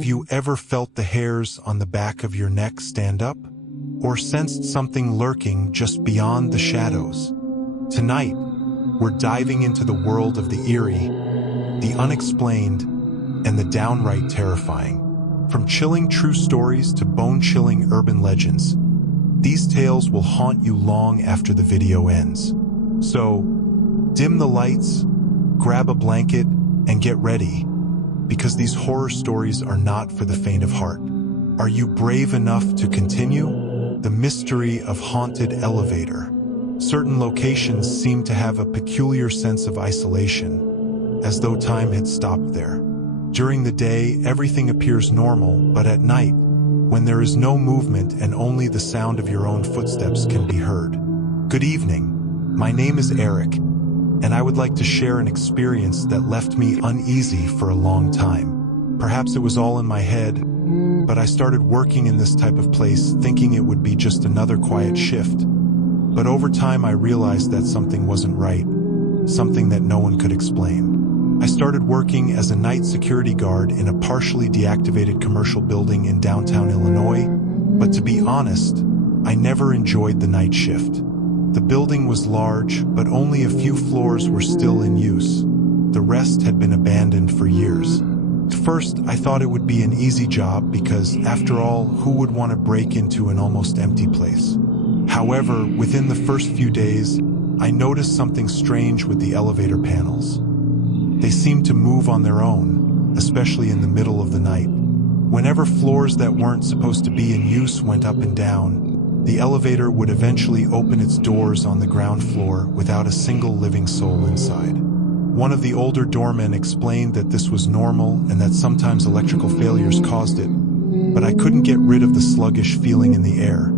Have you ever felt the hairs on the back of your neck stand up? Or sensed something lurking just beyond the shadows? Tonight, we're diving into the world of the eerie, the unexplained, and the downright terrifying. From chilling true stories to bone-chilling urban legends, these tales will haunt you long after the video ends. So, dim the lights, grab a blanket, and get ready, because these horror stories are not for the faint of heart. Are you brave enough to continue? The mystery of haunted elevator. Certain locations seem to have a peculiar sense of isolation, as though time had stopped there. During the day, everything appears normal, but at night, when there is no movement and only the sound of your own footsteps can be heard. Good evening. My name is Eric, and I would like to share an experience that left me uneasy for a long time. Perhaps it was all in my head, but I started working in this type of place thinking it would be just another quiet shift. But over time I realized that something wasn't right, something that no one could explain. I started working as a night security guard in a partially deactivated commercial building in downtown Illinois, but to be honest, I never enjoyed the night shift. The building was large, but only a few floors were still in use. The rest had been abandoned for years. At first, I thought it would be an easy job because, after all, who would want to break into an almost empty place? However, within the first few days, I noticed something strange with the elevator panels. They seemed to move on their own, especially in the middle of the night. Whenever floors that weren't supposed to be in use went up and down, the elevator would eventually open its doors on the ground floor without a single living soul inside. One of the older doormen explained that this was normal and that sometimes electrical failures caused it, but I couldn't get rid of the sluggish feeling in the air.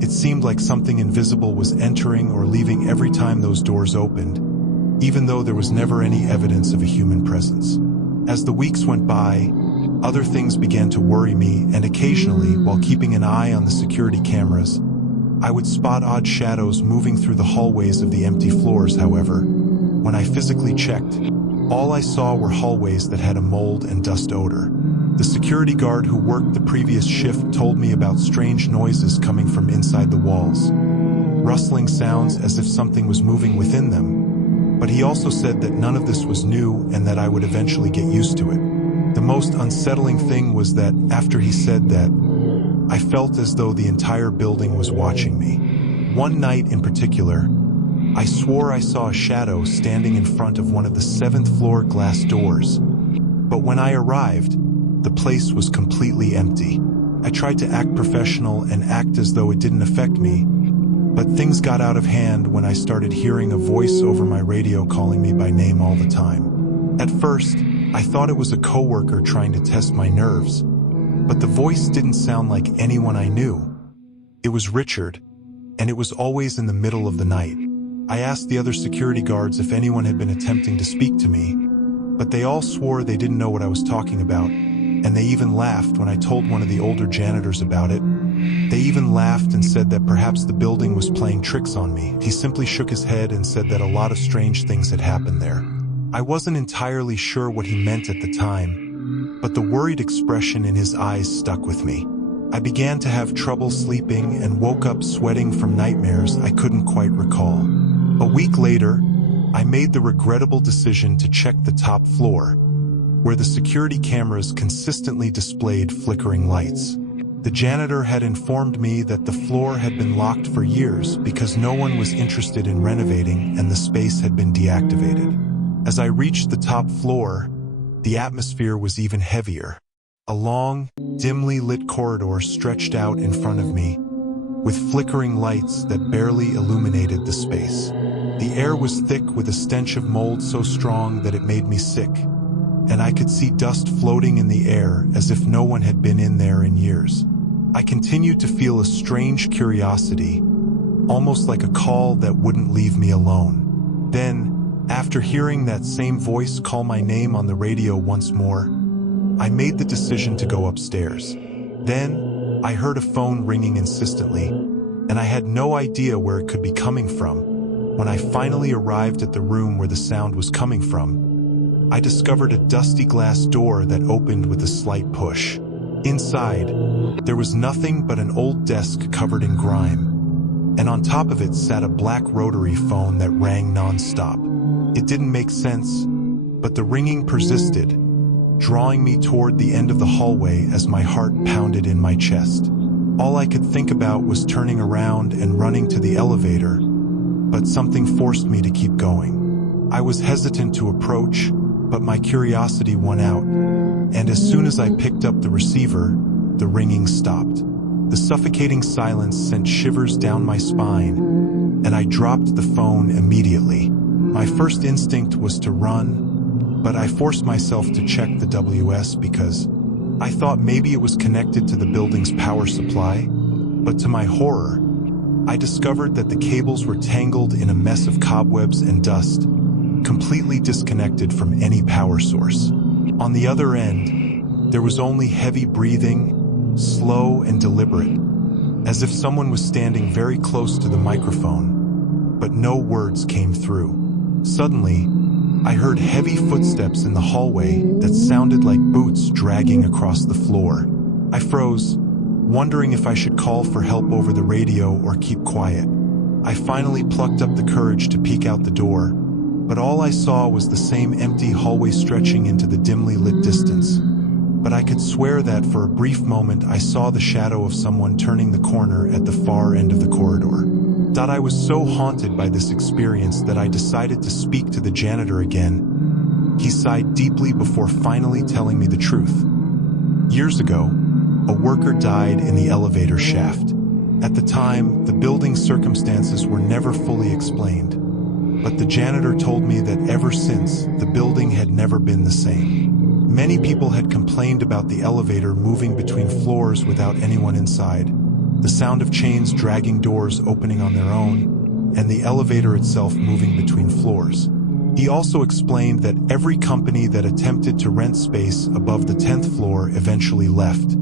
It seemed like something invisible was entering or leaving every time those doors opened, even though there was never any evidence of a human presence. As the weeks went by, other things began to worry me, and occasionally, while keeping an eye on the security cameras, I would spot odd shadows moving through the hallways of the empty floors. However, when I physically checked, all I saw were hallways that had a mold and dust odor. The security guard who worked the previous shift told me about strange noises coming from inside the walls, rustling sounds as if something was moving within them, but he also said that none of this was new and that I would eventually get used to it. The most unsettling thing was that, after he said that, I felt as though the entire building was watching me. One night in particular, I swore I saw a shadow standing in front of one of the 7th floor glass doors. But when I arrived, the place was completely empty. I tried to act professional and act as though it didn't affect me, but things got out of hand when I started hearing a voice over my radio calling me by name all the time. At first, I thought it was a coworker trying to test my nerves, but the voice didn't sound like anyone I knew. It was Richard, and it was always in the middle of the night. I asked the other security guards if anyone had been attempting to speak to me, but they all swore they didn't know what I was talking about, and they even laughed when I told one of the older janitors about it. They even laughed and said that perhaps the building was playing tricks on me. He simply shook his head and said that a lot of strange things had happened there. I wasn't entirely sure what he meant at the time, but the worried expression in his eyes stuck with me. I began to have trouble sleeping and woke up sweating from nightmares I couldn't quite recall. A week later, I made the regrettable decision to check the top floor, where the security cameras consistently displayed flickering lights. The janitor had informed me that the floor had been locked for years because no one was interested in renovating and the space had been deactivated. As I reached the top floor, the atmosphere was even heavier. A long, dimly lit corridor stretched out in front of me, with flickering lights that barely illuminated the space. The air was thick with a stench of mold so strong that it made me sick, and I could see dust floating in the air as if no one had been in there in years. I continued to feel a strange curiosity, almost like a call that wouldn't leave me alone. Then, after hearing that same voice call my name on the radio once more, I made the decision to go upstairs. Then, I heard a phone ringing insistently, and I had no idea where it could be coming from. When I finally arrived at the room where the sound was coming from, I discovered a dusty glass door that opened with a slight push. Inside, there was nothing but an old desk covered in grime, and on top of it sat a black rotary phone that rang non-stop. It didn't make sense, but the ringing persisted, drawing me toward the end of the hallway as my heart pounded in my chest. All I could think about was turning around and running to the elevator, but something forced me to keep going. I was hesitant to approach, but my curiosity won out, and as soon as I picked up the receiver, the ringing stopped. The suffocating silence sent shivers down my spine, and I dropped the phone immediately. My first instinct was to run, but I forced myself to check the WS because I thought maybe it was connected to the building's power supply, but to my horror, I discovered that the cables were tangled in a mess of cobwebs and dust, completely disconnected from any power source. On the other end, there was only heavy breathing, slow and deliberate, as if someone was standing very close to the microphone, but no words came through. Suddenly, I heard heavy footsteps in the hallway that sounded like boots dragging across the floor. I froze, wondering if I should call for help over the radio or keep quiet. I finally plucked up the courage to peek out the door, but all I saw was the same empty hallway stretching into the dimly lit distance. But I could swear that for a brief moment I saw the shadow of someone turning the corner at the far end of the corridor. I was so haunted by this experience that I decided to speak to the janitor again. He sighed deeply before finally telling me the truth. Years ago, a worker died in the elevator shaft. At the time, the building's circumstances were never fully explained, but the janitor told me that ever since, the building had never been the same. Many people had complained about the elevator moving between floors without anyone inside, the sound of chains dragging doors opening on their own, and the elevator itself moving between floors. He also explained that every company that attempted to rent space above the 10th floor eventually left,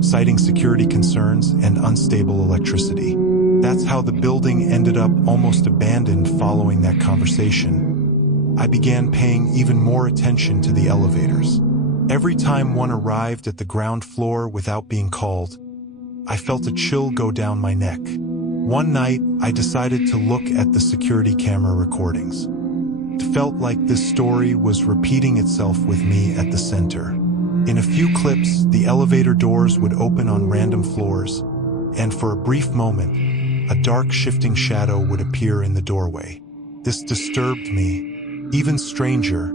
citing security concerns and unstable electricity. That's how the building ended up almost abandoned following that conversation. I began paying even more attention to the elevators. Every time one arrived at the ground floor without being called, I felt a chill go down my neck. One night, I decided to look at the security camera recordings. It felt like this story was repeating itself with me at the center. In a few clips, the elevator doors would open on random floors, and for a brief moment, a dark shifting shadow would appear in the doorway. This disturbed me. Even stranger,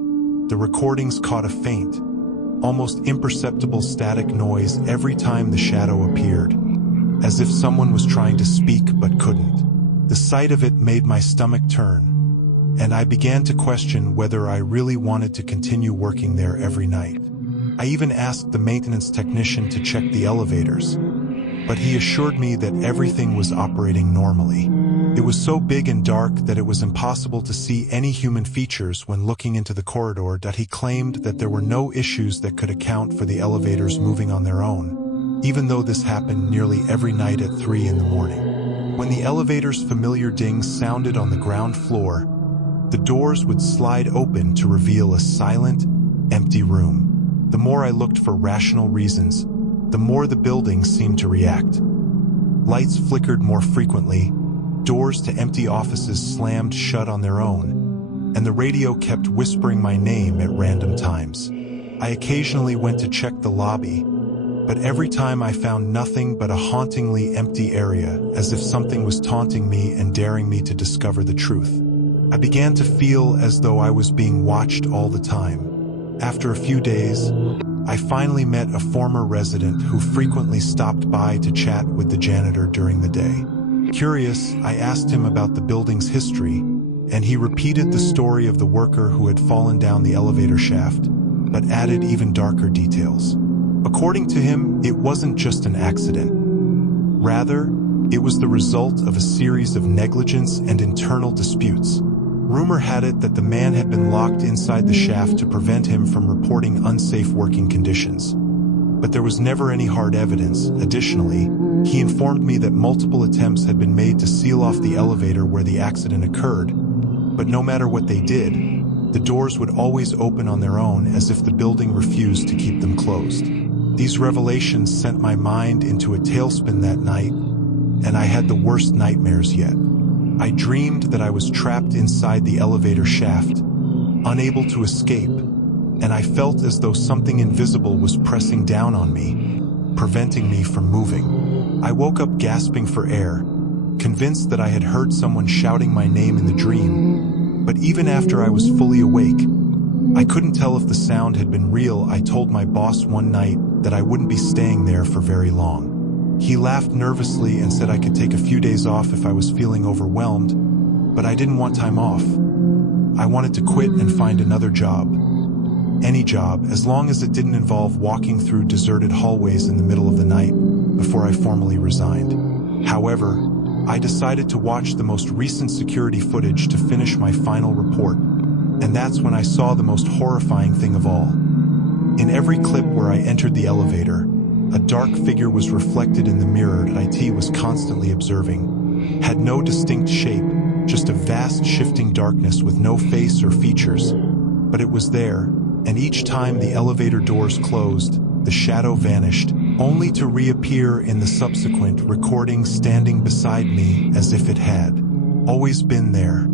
the recordings caught a faint, almost imperceptible static noise every time the shadow appeared, as if someone was trying to speak but couldn't. The sight of it made my stomach turn, and I began to question whether I really wanted to continue working there every night. I even asked the maintenance technician to check the elevators, but he assured me that everything was operating normally. It was so big and dark that it was impossible to see any human features when looking into the corridor. He claimed that there were no issues that could account for the elevators moving on their own, even though this happened nearly every night at 3 in the morning. When the elevator's familiar ding sounded on the ground floor, the doors would slide open to reveal a silent, empty room. The more I looked for rational reasons, the more the building seemed to react. Lights flickered more frequently, doors to empty offices slammed shut on their own, and the radio kept whispering my name at random times. I occasionally went to check the lobby, but every time I found nothing but a hauntingly empty area, as if something was taunting me and daring me to discover the truth. I began to feel as though I was being watched all the time. After a few days, I finally met a former resident who frequently stopped by to chat with the janitor during the day. Curious, I asked him about the building's history, and he repeated the story of the worker who had fallen down the elevator shaft, but added even darker details. According to him, it wasn't just an accident. Rather, it was the result of a series of negligence and internal disputes. Rumor had it that the man had been locked inside the shaft to prevent him from reporting unsafe working conditions. But there was never any hard evidence. Additionally, he informed me that multiple attempts had been made to seal off the elevator where the accident occurred, but no matter what they did, The doors would always open on their own as if the building refused to keep them closed. These revelations sent my mind into a tailspin that night, and I had the worst nightmares yet. I dreamed that I was trapped inside the elevator shaft, unable to escape, and I felt as though something invisible was pressing down on me, preventing me from moving. I woke up gasping for air, convinced that I had heard someone shouting my name in the dream, but even after I was fully awake, I couldn't tell if the sound had been real. I told my boss one night that I wouldn't be staying there for very long. He laughed nervously and said I could take a few days off if I was feeling overwhelmed, but I didn't want time off. I wanted to quit and find another job. Any job, as long as it didn't involve walking through deserted hallways in the middle of the night before I formally resigned. However, I decided to watch the most recent security footage to finish my final report, and that's when I saw the most horrifying thing of all. In every clip where I entered the elevator, a dark figure was reflected in the mirror that IT was constantly observing. Had no distinct shape, just a vast shifting darkness with no face or features. But it was there, and each time the elevator doors closed, the shadow vanished, only to reappear in the subsequent recording standing beside me as if it had always been there.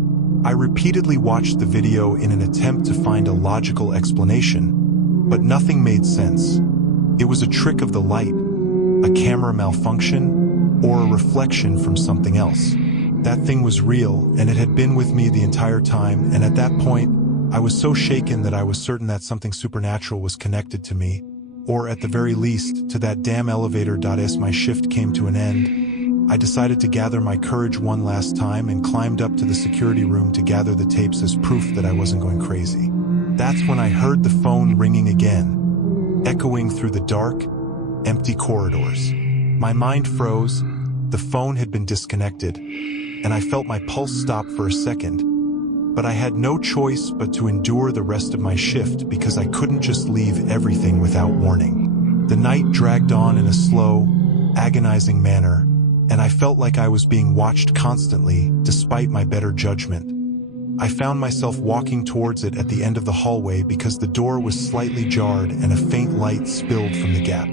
I repeatedly watched the video in an attempt to find a logical explanation, but nothing made sense. It was a trick of the light, a camera malfunction, or a reflection from something else. That thing was real, and it had been with me the entire time, and at that point, I was so shaken that I was certain that something supernatural was connected to me, or at the very least, to that damn elevator. As my shift came to an end, I decided to gather my courage one last time and climbed up to the security room to gather the tapes as proof that I wasn't going crazy. That's when I heard the phone ringing again, echoing through the dark, empty corridors. My mind froze, the phone had been disconnected, and I felt my pulse stop for a second. But I had no choice but to endure the rest of my shift because I couldn't just leave everything without warning. The night dragged on in a slow, agonizing manner, and I felt like I was being watched constantly, despite my better judgment. I found myself walking towards it at the end of the hallway because the door was slightly jarred and a faint light spilled from the gap.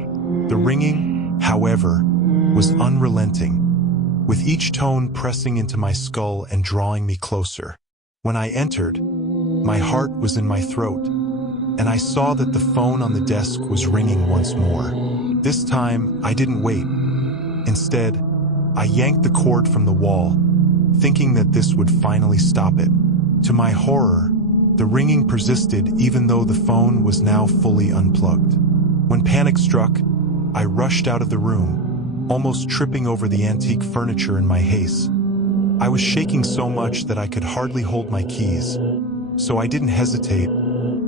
The ringing, however, was unrelenting, with each tone pressing into my skull and drawing me closer. When I entered, my heart was in my throat, and I saw that the phone on the desk was ringing once more. This time, I didn't wait. Instead, I yanked the cord from the wall, thinking that this would finally stop it. To my horror, the ringing persisted even though the phone was now fully unplugged. When panic struck, I rushed out of the room, almost tripping over the antique furniture in my haste. I was shaking so much that I could hardly hold my keys, so I didn't hesitate.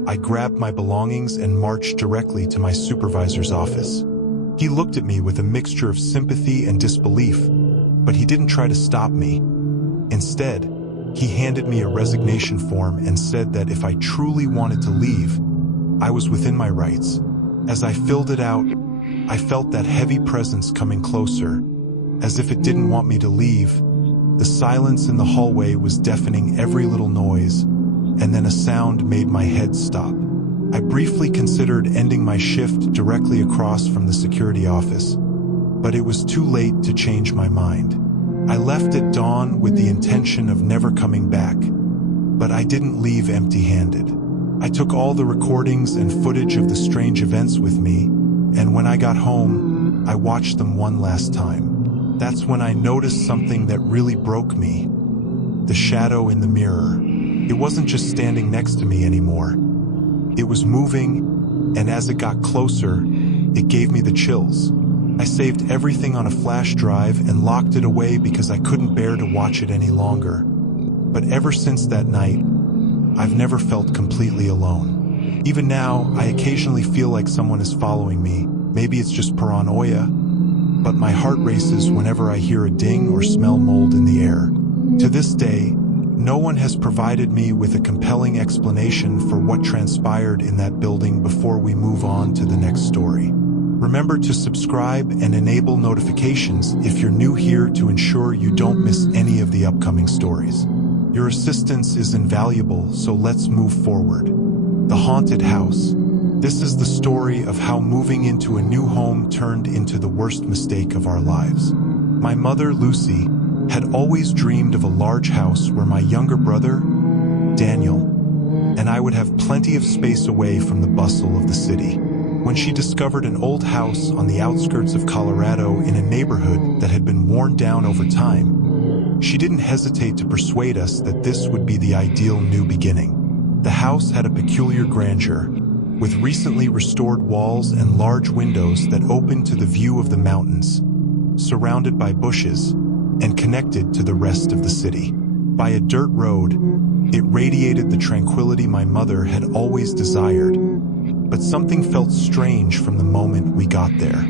I grabbed my belongings and marched directly to my supervisor's office. He looked at me with a mixture of sympathy and disbelief, but he didn't try to stop me. Instead, he handed me a resignation form and said that if I truly wanted to leave, I was within my rights. As I filled it out, I felt that heavy presence coming closer, as if it didn't want me to leave. The silence in the hallway was deafening, every little noise, and then a sound made my head stop. I briefly considered ending my shift directly across from the security office, but it was too late to change my mind. I left at dawn with the intention of never coming back, but I didn't leave empty-handed. I took all the recordings and footage of the strange events with me, and when I got home, I watched them one last time. That's when I noticed something that really broke me. The shadow in the mirror. It wasn't just standing next to me anymore. It was moving, and as it got closer, it gave me the chills. I saved everything on a flash drive and locked it away because I couldn't bear to watch it any longer. But ever since that night, I've never felt completely alone. Even now, I occasionally feel like someone is following me. Maybe it's just paranoia, but my heart races whenever I hear a ding or smell mold in the air. To this day, no one has provided me with a compelling explanation for what transpired in that building before we move on to the next story. Remember to subscribe and enable notifications if you're new here to ensure you don't miss any of the upcoming stories. Your assistance is invaluable, so let's move forward. The Haunted House. This is the story of how moving into a new home turned into the worst mistake of our lives. My mother, Lucy, had always dreamed of a large house where my younger brother, Daniel, and I would have plenty of space away from the bustle of the city. When she discovered an old house on the outskirts of Colorado in a neighborhood that had been worn down over time, she didn't hesitate to persuade us that this would be the ideal new beginning. The house had a peculiar grandeur, with recently restored walls and large windows that opened to the view of the mountains, surrounded by bushes, and connected to the rest of the city. By a dirt road, it radiated the tranquility my mother had always desired. But something felt strange from the moment we got there.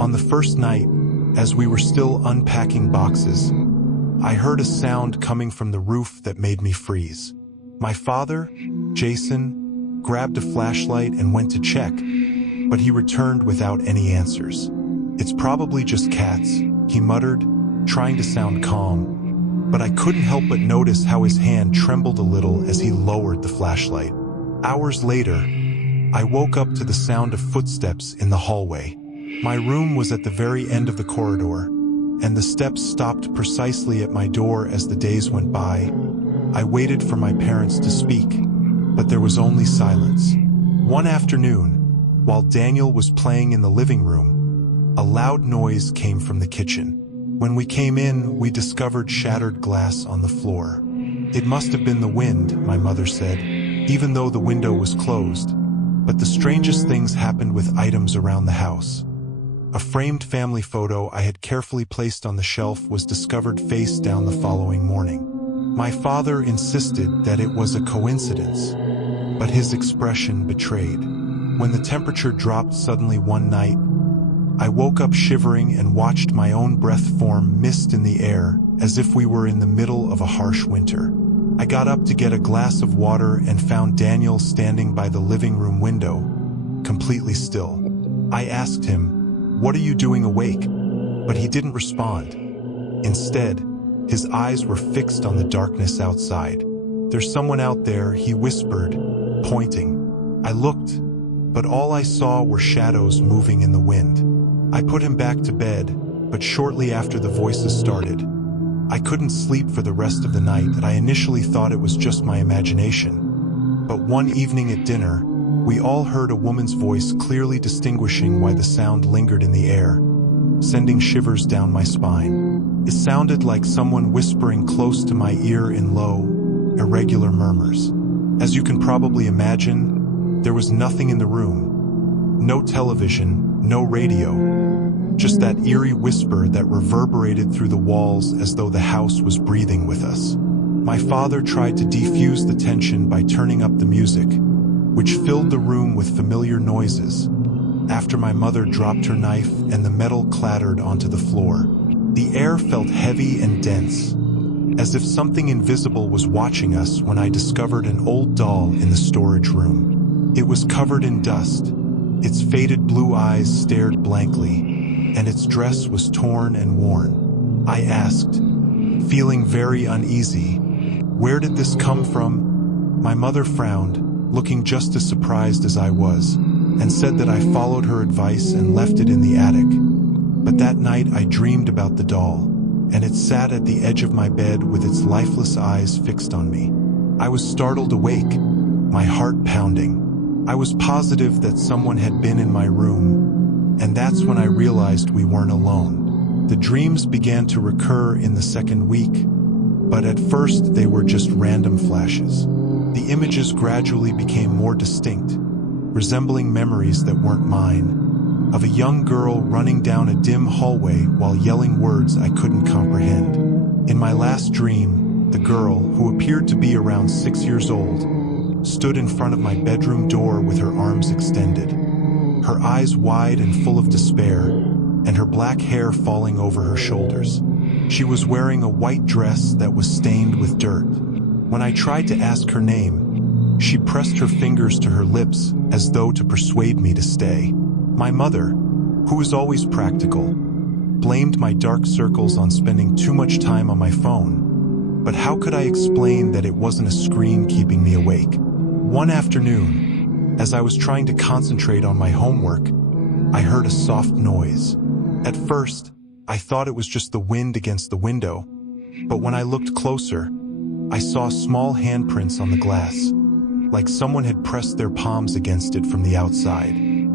On the first night, as we were still unpacking boxes, I heard a sound coming from the roof that made me freeze. My father, Jason, grabbed a flashlight and went to check, but he returned without any answers. "It's probably just cats," he muttered, trying to sound calm, but I couldn't help but notice how his hand trembled a little as he lowered the flashlight. Hours later, I woke up to the sound of footsteps in the hallway. My room was at the very end of the corridor, and the steps stopped precisely at my door as the days went by. I waited for my parents to speak, but there was only silence. One afternoon, while Daniel was playing in the living room, a loud noise came from the kitchen. When we came in, we discovered shattered glass on the floor. "It must have been the wind," my mother said, even though the window was closed. But the strangest things happened with items around the house. A framed family photo I had carefully placed on the shelf was discovered face down the following morning. My father insisted that it was a coincidence, but his expression betrayed. When the temperature dropped suddenly one night, I woke up shivering and watched my own breath form mist in the air, as if we were in the middle of a harsh winter. I got up to get a glass of water and found Daniel standing by the living room window, completely still. I asked him, "What are you doing awake?" But he didn't respond. Instead, his eyes were fixed on the darkness outside. "There's someone out there," he whispered, pointing. I looked, but all I saw were shadows moving in the wind. I put him back to bed, but shortly after the voices started. I couldn't sleep for the rest of the night, and I initially thought it was just my imagination. But one evening at dinner, we all heard a woman's voice clearly distinguishing why the sound lingered in the air, sending shivers down my spine. It sounded like someone whispering close to my ear in low, irregular murmurs. As you can probably imagine, there was nothing in the room. No television, no radio. Just that eerie whisper that reverberated through the walls as though the house was breathing with us. My father tried to defuse the tension by turning up the music, which filled the room with familiar noises. After my mother dropped her knife and the metal clattered onto the floor, the air felt heavy and dense, as if something invisible was watching us. When I discovered an old doll in the storage room. It was covered in dust. Its faded blue eyes stared blankly, and its dress was torn and worn. I asked, feeling very uneasy, "Where did this come from?" My mother frowned, looking just as surprised as I was, and said that I followed her advice and left it in the attic. But that night I dreamed about the doll, and it sat at the edge of my bed with its lifeless eyes fixed on me. I was startled awake, my heart pounding. I was positive that someone had been in my room, and that's when I realized we weren't alone. The dreams began to recur in the second week, but at first they were just random flashes. The images gradually became more distinct, resembling memories that weren't mine, of a young girl running down a dim hallway while yelling words I couldn't comprehend. In my last dream, the girl, who appeared to be around 6 years old, stood in front of my bedroom door with her arms extended, her eyes wide and full of despair, and her black hair falling over her shoulders. She was wearing a white dress that was stained with dirt. When I tried to ask her name, she pressed her fingers to her lips as though to persuade me to stay. My mother, who was always practical, blamed my dark circles on spending too much time on my phone, But how could I explain that it wasn't a screen keeping me awake? One afternoon, as I was trying to concentrate on my homework, I heard a soft noise. At first, I thought it was just the wind against the window, but when I looked closer, I saw small handprints on the glass, like someone had pressed their palms against it from the outside.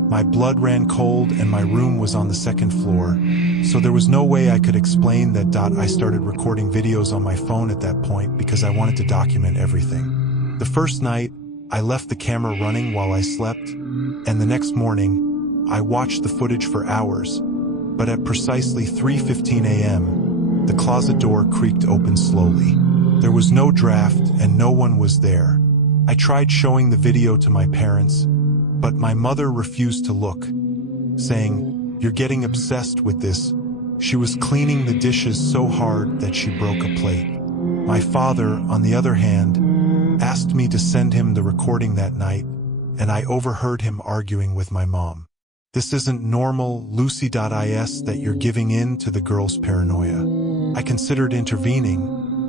My blood ran cold and my room was on the second floor, so there was no way I could explain that. I started recording videos on my phone at that point because I wanted to document everything. The first night, I left the camera running while I slept, and the next morning, I watched the footage for hours, but at precisely 3:15 a.m., the closet door creaked open slowly. There was no draft and no one was there. I tried showing the video to my parents, but my mother refused to look, saying, "You're getting obsessed with this." She was cleaning the dishes so hard that she broke a plate. My father, on the other hand, asked me to send him the recording that night, and I overheard him arguing with my mom. "This isn't normal, Lucy.is, that you're giving in to the girl's paranoia." I considered intervening,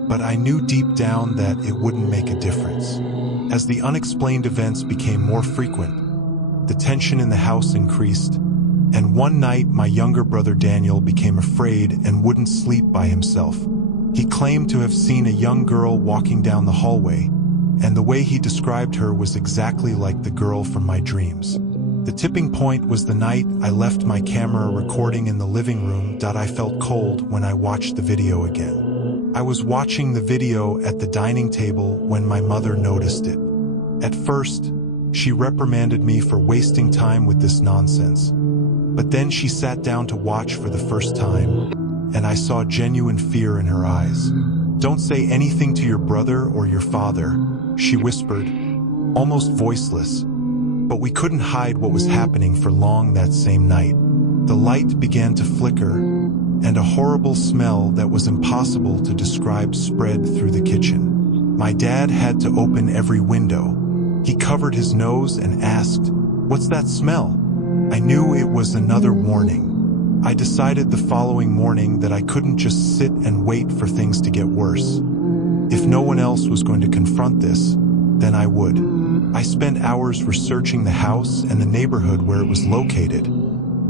but I knew deep down that it wouldn't make a difference. As the unexplained events became more frequent, the tension in the house increased, and one night my younger brother Daniel became afraid and wouldn't sleep by himself. He claimed to have seen a young girl walking down the hallway, and the way he described her was exactly like the girl from my dreams. The tipping point was the night I left my camera recording in the living room. I felt cold when I watched the video again. I was watching the video at the dining table when my mother noticed it. At first, she reprimanded me for wasting time with this nonsense. But then she sat down to watch for the first time, and I saw genuine fear in her eyes. "Don't say anything to your brother or your father," she whispered, almost voiceless. But we couldn't hide what was happening for long that same night. The light began to flicker, and a horrible smell that was impossible to describe spread through the kitchen. My dad had to open every window. He covered his nose and asked, "What's that smell?" I knew it was another warning. I decided the following morning that I couldn't just sit and wait for things to get worse. If no one else was going to confront this, then I would. I spent hours researching the house and the neighborhood where it was located,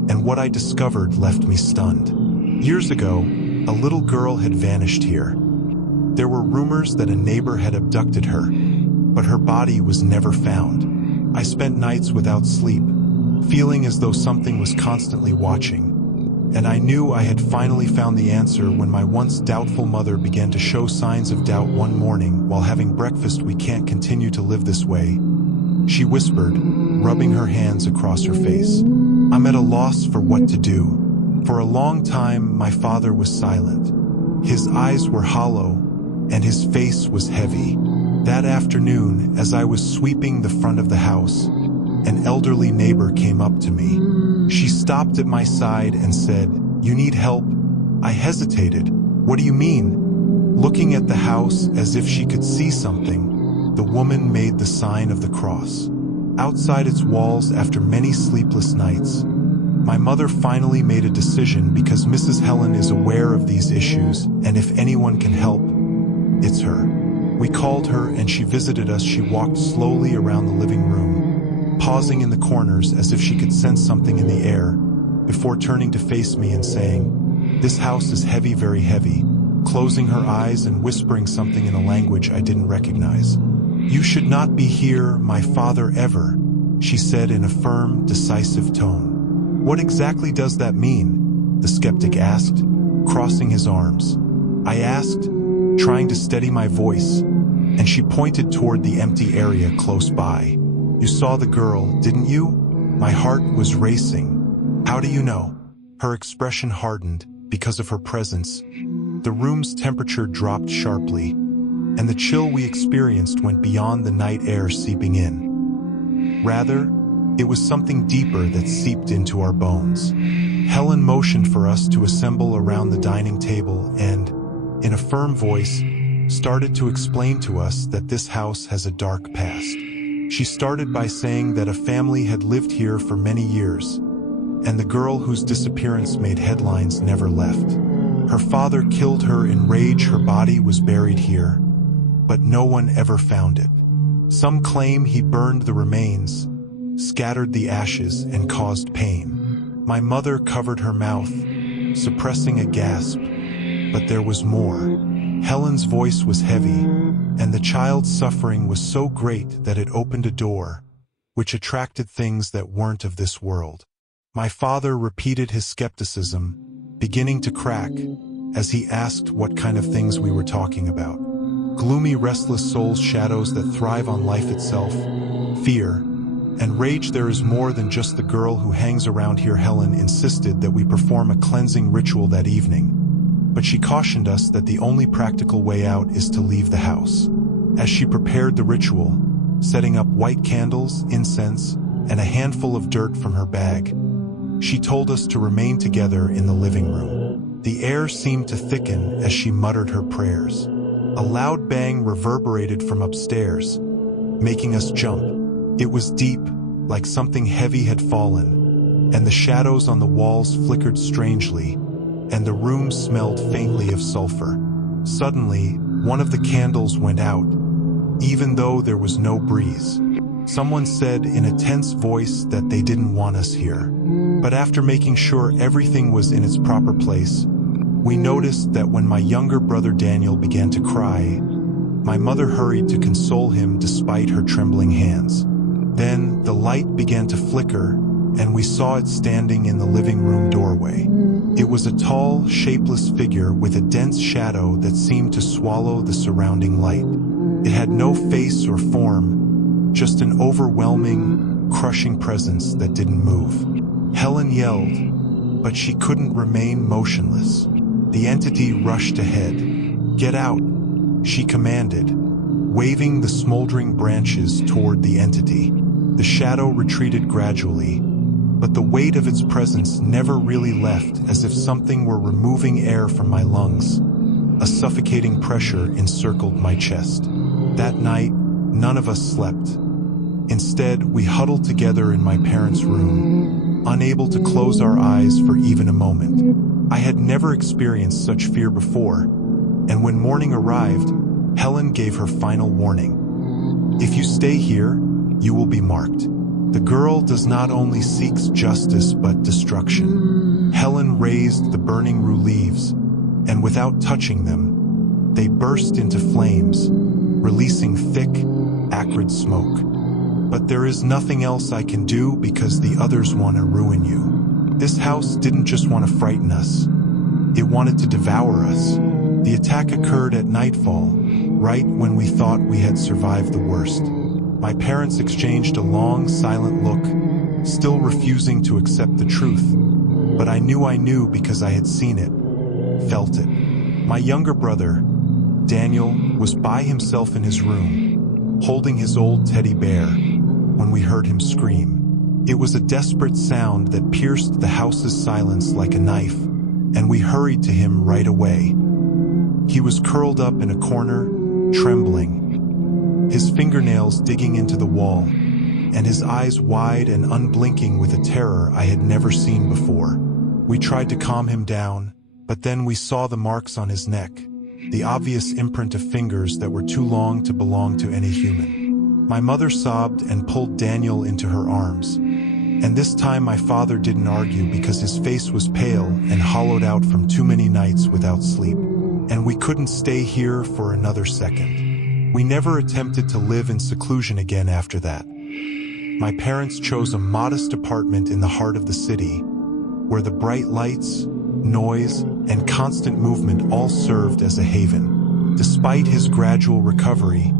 and what I discovered left me stunned. Years ago, a little girl had vanished here. There were rumors that a neighbor had abducted her, but her body was never found. I spent nights without sleep, feeling as though something was constantly watching. And I knew I had finally found the answer when my once doubtful mother began to show signs of doubt one morning while having breakfast. "We can't continue to live this way," she whispered, rubbing her hands across her face. I'm at a loss for what to do. For a long time, my father was silent. His eyes were hollow, and his face was heavy. That afternoon, as I was sweeping the front of the house, an elderly neighbor came up to me. She stopped at my side and said, "You need help?" I hesitated. "What do you mean?" Looking at the house as if she could see something, the woman made the sign of the cross. Outside its walls, after many sleepless nights, my mother finally made a decision because Mrs. Helen is aware of these issues, and if anyone can help, it's her. We called her and she visited us. She walked slowly around the living room, pausing in the corners as if she could sense something in the air, before turning to face me and saying, "This house is heavy, very heavy," closing her eyes and whispering something in a language I didn't recognize. "You should not be here, my father, ever," she said in a firm, decisive tone. "What exactly does that mean?" the skeptic asked, crossing his arms. I asked, trying to steady my voice, and she pointed toward the empty area close by. "You saw the girl, didn't you?" My heart was racing. "How do you know?" Her expression hardened because of her presence. The room's temperature dropped sharply, and the chill we experienced went beyond the night air seeping in. Rather, it was something deeper that seeped into our bones. Helen motioned for us to assemble around the dining table and, in a firm voice, started to explain to us that this house has a dark past. She started by saying that a family had lived here for many years, and the girl whose disappearance made headlines never left. Her father killed her in rage. Her body was buried here, but no one ever found it. Some claim he burned the remains, scattered the ashes, and caused pain. My mother covered her mouth, suppressing a gasp, but there was more. Helen's voice was heavy, and the child's suffering was so great that it opened a door, which attracted things that weren't of this world. My father repeated his skepticism, beginning to crack, as he asked what kind of things we were talking about. Gloomy, restless souls, shadows that thrive on life itself, fear, and rage. There is more than just the girl who hangs around here. Helen insisted that we perform a cleansing ritual that evening, but she cautioned us that the only practical way out is to leave the house. As she prepared the ritual, setting up white candles, incense, and a handful of dirt from her bag, she told us to remain together in the living room. The air seemed to thicken as she muttered her prayers. A loud bang reverberated from upstairs, making us jump. It was deep, like something heavy had fallen, and the shadows on the walls flickered strangely, and the room smelled faintly of sulfur. Suddenly, one of the candles went out, even though there was no breeze. Someone said in a tense voice that they didn't want us here. But after making sure everything was in its proper place, we noticed that when my younger brother Daniel began to cry, my mother hurried to console him despite her trembling hands. Then the light began to flicker, and we saw it standing in the living room doorway. It was a tall, shapeless figure with a dense shadow that seemed to swallow the surrounding light. It had no face or form, just an overwhelming, crushing presence that didn't move. Helen yelled, but she couldn't remain motionless. The entity rushed ahead. "Get out," she commanded, waving the smoldering branches toward the entity. The shadow retreated gradually, but the weight of its presence never really left, as if something were removing air from my lungs. A suffocating pressure encircled my chest. That night, none of us slept. Instead, we huddled together in my parents' room, unable to close our eyes for even a moment. I had never experienced such fear before, and when morning arrived, Helen gave her final warning. "If you stay here, you will be marked." The girl does not only seek justice but destruction. Helen raised the burning rue leaves, and without touching them, they burst into flames, releasing thick, acrid smoke. But there is nothing else I can do because the others want to ruin you. This house didn't just want to frighten us. It wanted to devour us. The attack occurred at nightfall, right when we thought we had survived the worst. My parents exchanged a long, silent look, still refusing to accept the truth. But I knew because I had seen it, felt it. My younger brother, Daniel, was by himself in his room, holding his old teddy bear, when we heard him scream. It was a desperate sound that pierced the house's silence like a knife, and we hurried to him right away. He was curled up in a corner, trembling, his fingernails digging into the wall, and his eyes wide and unblinking with a terror I had never seen before. We tried to calm him down, but then we saw the marks on his neck, the obvious imprint of fingers that were too long to belong to any human. My mother sobbed and pulled Daniel into her arms, and this time my father didn't argue because his face was pale and hollowed out from too many nights without sleep. And we couldn't stay here for another second. We never attempted to live in seclusion again after that. My parents chose a modest apartment in the heart of the city, where the bright lights, noise, and constant movement all served as a haven. Despite his gradual recovery,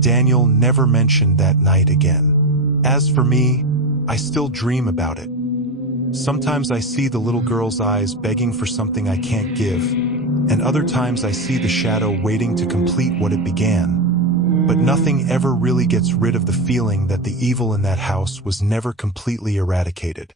Daniel never mentioned that night again. As for me, I still dream about it. Sometimes I see the little girl's eyes begging for something I can't give, and other times I see the shadow waiting to complete what it began. But nothing ever really gets rid of the feeling that the evil in that house was never completely eradicated.